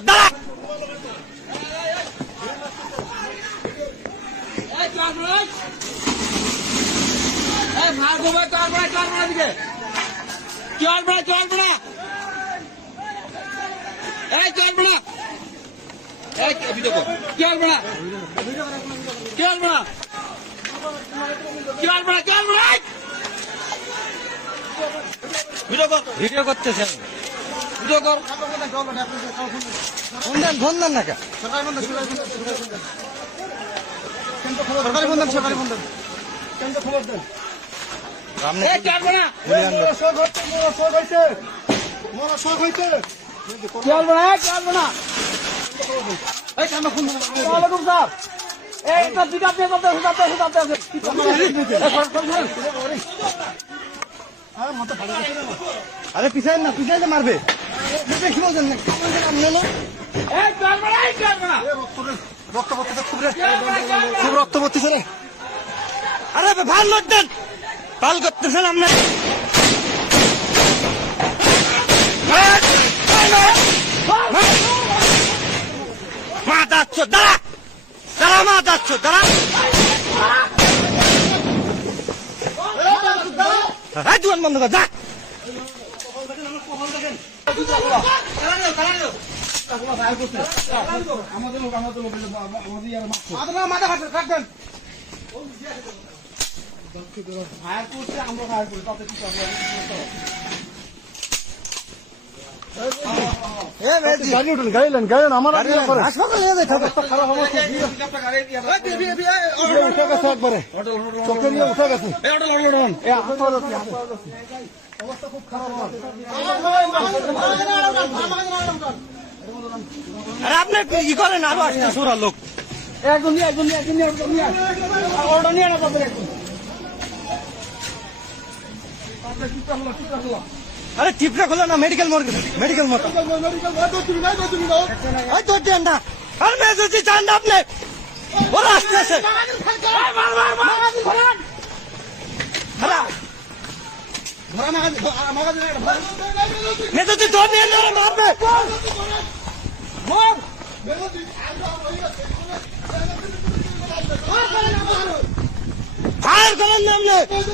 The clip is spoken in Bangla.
দাঁড়া ভিডিও করতেছেন ভিডিও কর ফোন দেন না কে সরকারি ফোন দেন সরকারি ফোন দেন খবর দেন আরে পিছাই না পিছাইতে মারবে কি বলছেন খুব রক্ত পড়তেছে রে আরে ভাল লোক দেন পাল করতেছেন আপনার মা যাচ্ছ দাঁড়া দাঁড়া মা যাচ্ছ দাঁড়া দোকান বন্ধ কর যা মাথা কাটবেন ফায়ার করছে আমরা ফায়ার করি তাতে কি আপনি কি করেন আরো আসতে সোরা লোক একদম আরে টিপটা খোলা না মেডিকেল মেডিকেল মোড় না আর মেসেজ চান না আপনি ওরা আসতেছে মেসেজ তো নিয়ে মারবে ফায়ার করেন না আপনি